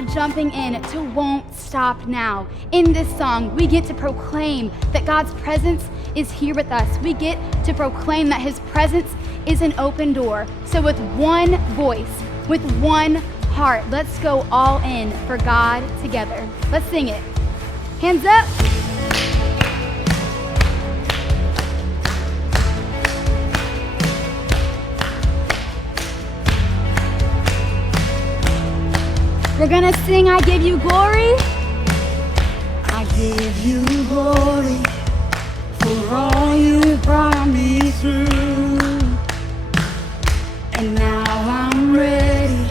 are jumping in to Won't Stop Now. In this song, we get to proclaim that God's presence is here with us. We get to proclaim that his presence is an open door. So with one voice, with one heart, let's go all in for God together. Let's sing it. Hands up. We're gonna sing I Give You Glory. I give you glory for all you brought me through. And now I'm ready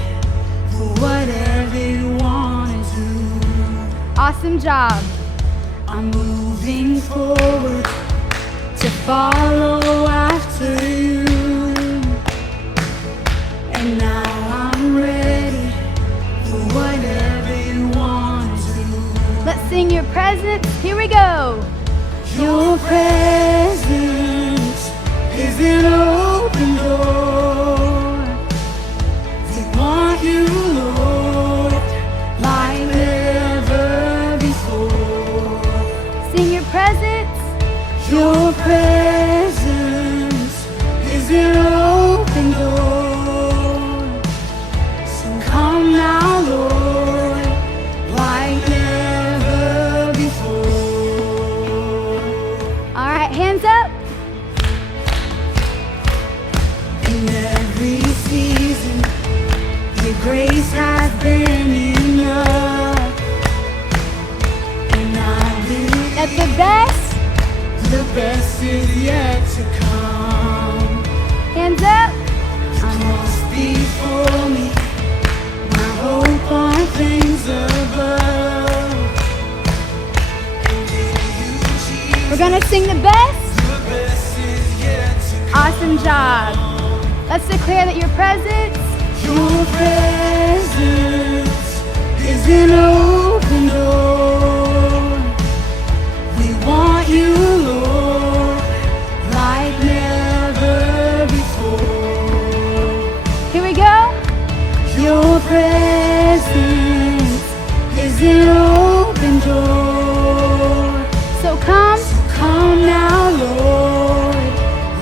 for whatever you want to do. Awesome job. I'm moving forward to follow after you. And now I'm ready for whatever you want to do. Let's sing your presence. Here we go. Your presence is an open door. We want you, Lord, like never before. Sing your presence. Your presence is an open door. So come now, Lord, like never before. All right, hands up. In every season, your grace has been enough. And I believe At the best. the best is yet to come. Hands up. I must before me, my hope on things above. And in you, Jesus, We're gonna sing the best. the best is yet to come. Awesome job. Let's declare that your presence. Your presence is an open door. We want you, Lord, like never before. Here we go. Your presence is an open door. So come. Come now, Lord,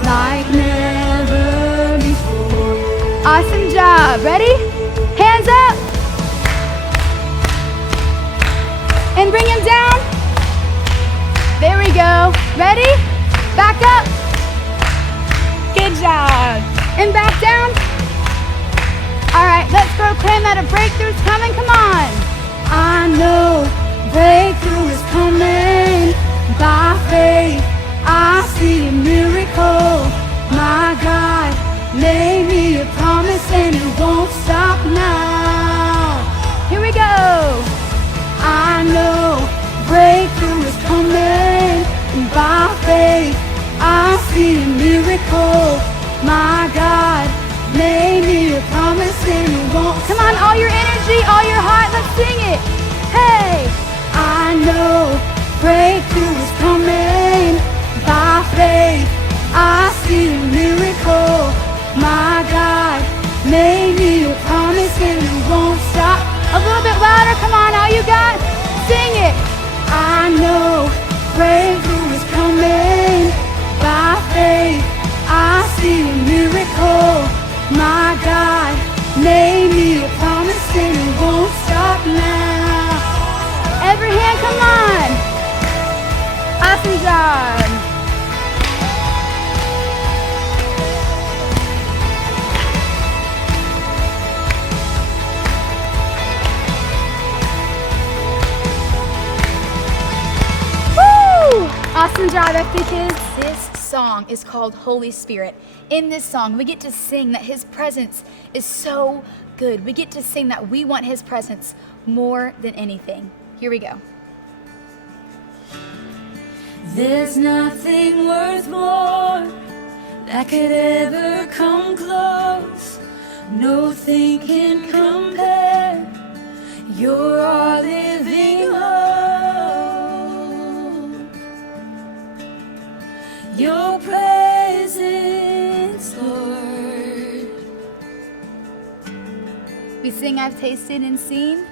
like never before. Awesome job. Ready? Hands up. And bring him down. There we go. Ready? Back up. Good job. And back down. All right, let's proclaim that a breakthrough's coming. Come on. I know breakthrough is coming. By faith, I see a miracle. My God made me a promise and it won't stop now. Here we go. I know breakthrough is coming. And by faith, I see a miracle. My God made me a promise and it won't Come on, all your energy, all your heart. Let's sing it. Hey. I know breakthrough is coming. By faith, I see a miracle. My God made me a promise and it won't stop. A little bit louder. Come on, all you got. Sing it. I know breakthrough is coming. By faith, I see a miracle. My God made me a promise and it won't stop now. Every hand, come on. Awesome job. Woo! Awesome job, fpKIDS. This song is called Holy Spirit. In this song, we get to sing that his presence is so good. We get to sing that we want his presence more than anything. Here we go. There's nothing worth more that could ever come close. Nothing can compare. You're our living hope. Your presence, Lord. We sing I've tasted and seen.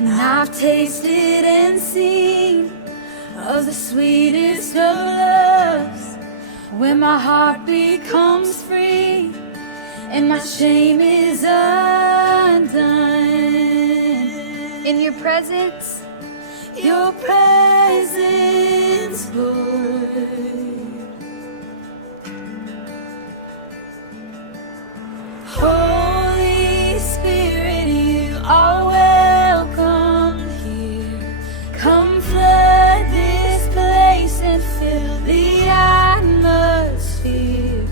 And I've tasted and seen of the sweetest of loves, when my heart becomes free and my shame is undone. In your presence, Your presence, Lord. Holy Spirit, you are welcome here. Come flood this place and fill the atmosphere.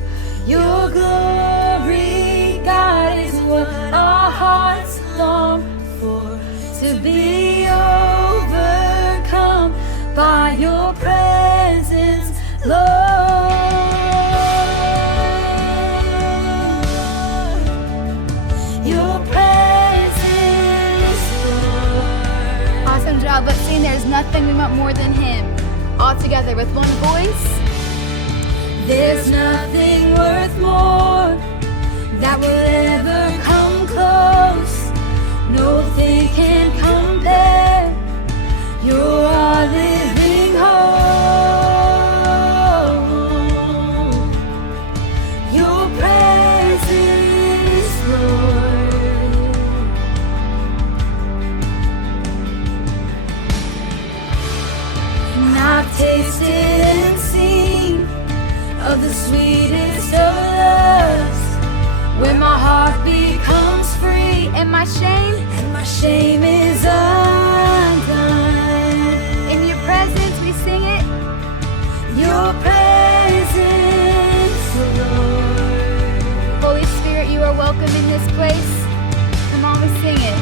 Your glory, God, is what our hearts long for, to be overcome by your presence, Lord. Your presence, Lord. awesome job. Let's sing There's Nothing We Want More Than Him. All together with one voice. There's nothing worth more that will ever come close. Nothing can compare. You're our living hope. Your presence, Lord. And I've tasted and seen of the sweetest of loves, when my heart becomes free And my shame, and my shame is undone. in your presence, we sing it. Your presence, Lord. Holy Spirit, you are welcome in this place. Come on, we sing it.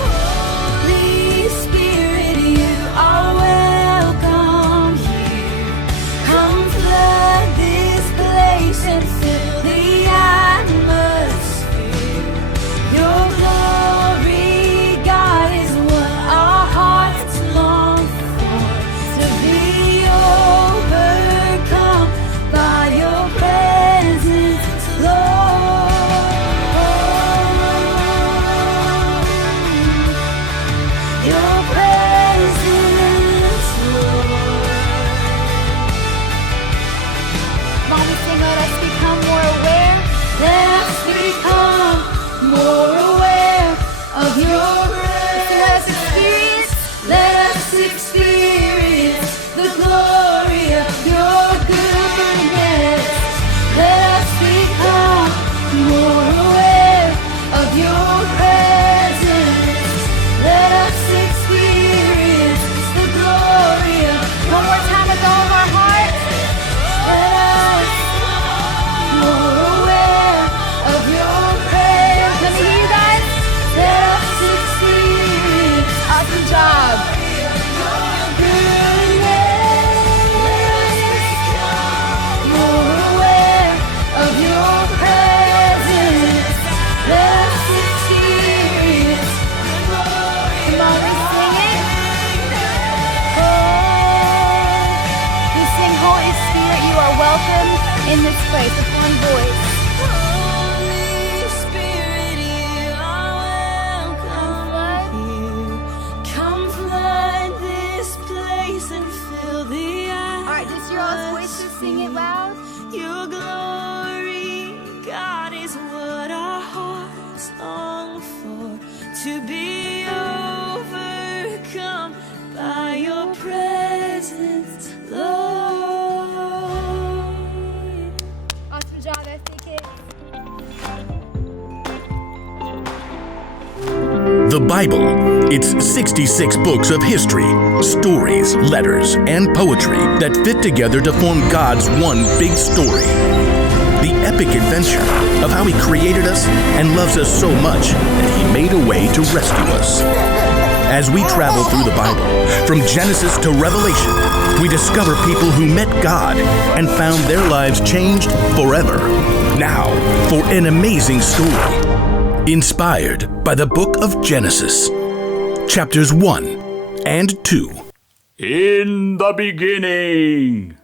Holy Spirit, you are welcome here. Come flood this place and fill the atmosphere. Your glory, God, is what our hearts long for, to be overcome by your presence, Lord. Your presence, Lord. Come on, we sing, let us become more aware. Let us become more aware of your presence. Let us experience the glory of your goodness. Let us become more aware of your presence. Let us experience the glory of One more time with all of our hearts. Let us more aware of your presence. Let me hear you guys. Let us experience Awesome job. more aware of your presence. Let us experience the glory. Come on, we sing it. We sing, Holy Spirit, you are welcome in this place with one voice. Holy Spirit, you are welcome here. Come flood this place and fill the All right, just your all's voices, sing it loud. Your glory, God, is what our hearts long for, to be overcome by your presence, Lord. Awesome job, fpKIDS. The Bible. It's 66 books of history, stories, letters, and poetry that fit together to form God's one big story. The epic adventure of how He created us and loves us so much that He made a way to rescue us. As we travel through the Bible, from Genesis to Revelation, we discover people who met God and found their lives changed forever. Now, for an amazing story. Inspired by the book of Genesis, chapters 1 and 2. In the beginning.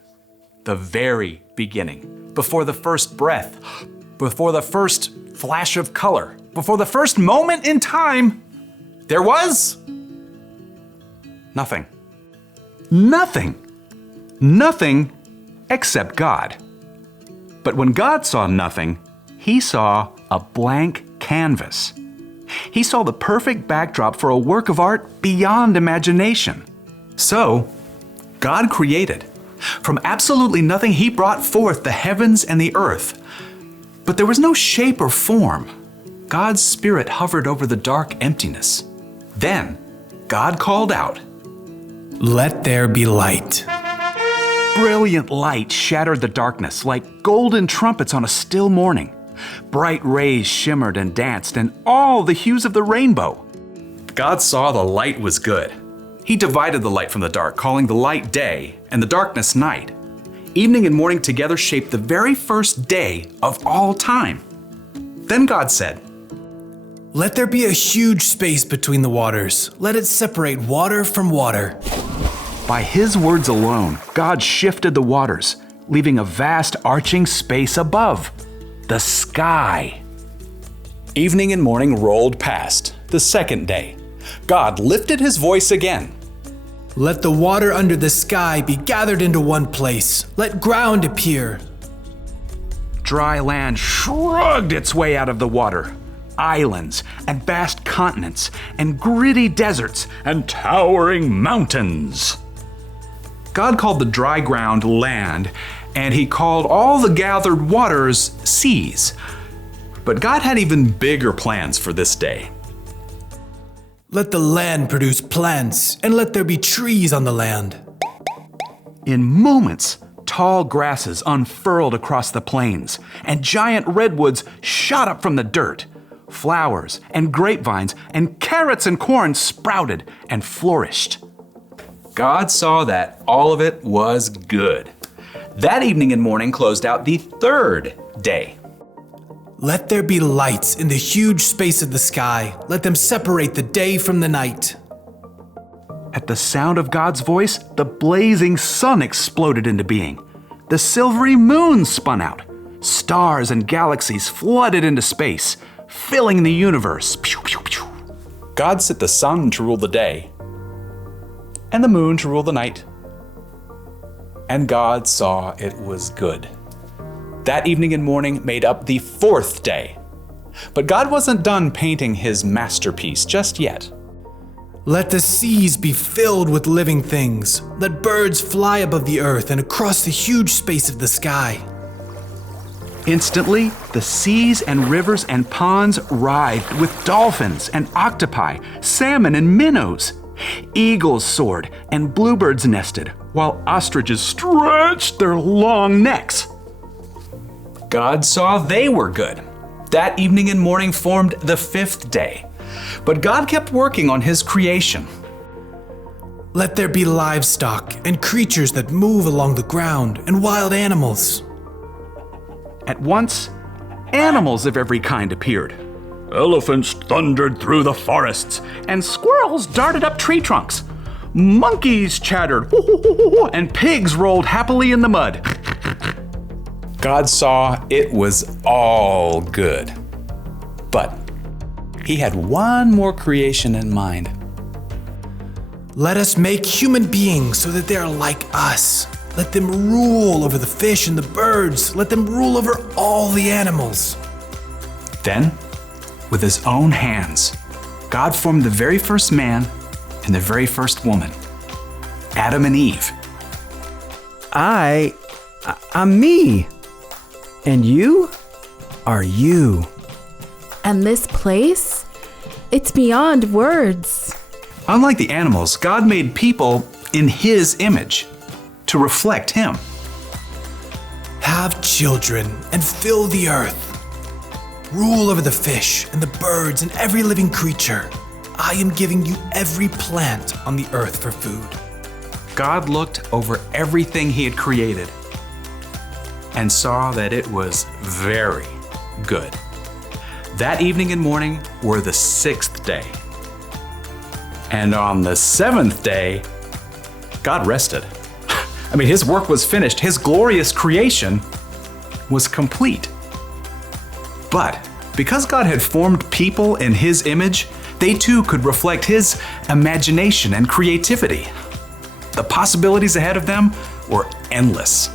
The very beginning. Before the first breath. Before the first flash of color. Before the first moment in time. There was Nothing. Nothing. Nothing except God. But when God saw nothing, he saw a blank canvas. He saw the perfect backdrop for a work of art beyond imagination. So, God created. From absolutely nothing, he brought forth the heavens and the earth. But there was no shape or form. God's Spirit hovered over the dark emptiness. Then, God called out, "Let there be light." Brilliant light shattered the darkness like golden trumpets on a still morning. Bright rays shimmered and danced in all the hues of the rainbow. God saw the light was good. He divided the light from the dark, calling the light day and the darkness night. Evening and morning together shaped the very first day of all time. Then God said, "Let there be a huge space between the waters. Let it separate water from water." By his words alone, God shifted the waters, leaving a vast arching space above, the sky. Evening and morning rolled past, the second day. God lifted his voice again. "Let the water under the sky be gathered into one place. Let ground appear." Dry land shrugged its way out of the water. Islands and vast continents and gritty deserts and towering mountains. God called the dry ground land, and he called all the gathered waters seas. But God had even bigger plans for this day. "Let the land produce plants, and let there be trees on the land." In moments, tall grasses unfurled across the plains, and giant redwoods shot up from the dirt. Flowers and grapevines and carrots and corn sprouted and flourished. God saw that all of it was good. That evening and morning closed out the third day. "Let there be lights in the huge space of the sky. Let them separate the day from the night." At the sound of God's voice, the blazing sun exploded into being. The silvery moon spun out. Stars and galaxies flooded into space, filling the universe. Pew, pew, pew. God set the sun to rule the day, and the moon to rule the night. And God saw it was good. That evening and morning made up the fourth day. But God wasn't done painting his masterpiece just yet. "Let the seas be filled with living things. Let birds fly above the earth and across the huge space of the sky." Instantly, the seas and rivers and ponds writhed with dolphins and octopi, salmon and minnows. Eagles soared and bluebirds nested, while ostriches stretched their long necks. God saw they were good. That evening and morning formed the fifth day. But God kept working on his creation. "Let there be livestock and creatures that move along the ground and wild animals." At once, animals of every kind appeared. Elephants thundered through the forests, and squirrels darted up tree trunks. Monkeys chattered, and pigs rolled happily in the mud. God saw it was all good. But he had one more creation in mind. "Let us make human beings so that they are like us. Let them rule over the fish and the birds. Let them rule over all the animals." Then, with his own hands, God formed the very first man and the very first woman, Adam and Eve. I'm me. And you are you. And this place? It's beyond words. Unlike the animals, God made people in his image to reflect him. "Have children and fill the earth. Rule over the fish and the birds and every living creature. I am giving you every plant on the earth for food." God looked over everything he had created and saw that it was very good. That evening and morning were the sixth day. And on the seventh day, God rested. His work was finished. His glorious creation was complete. But because God had formed people in his image, They too could reflect His imagination and creativity. The possibilities ahead of them were endless.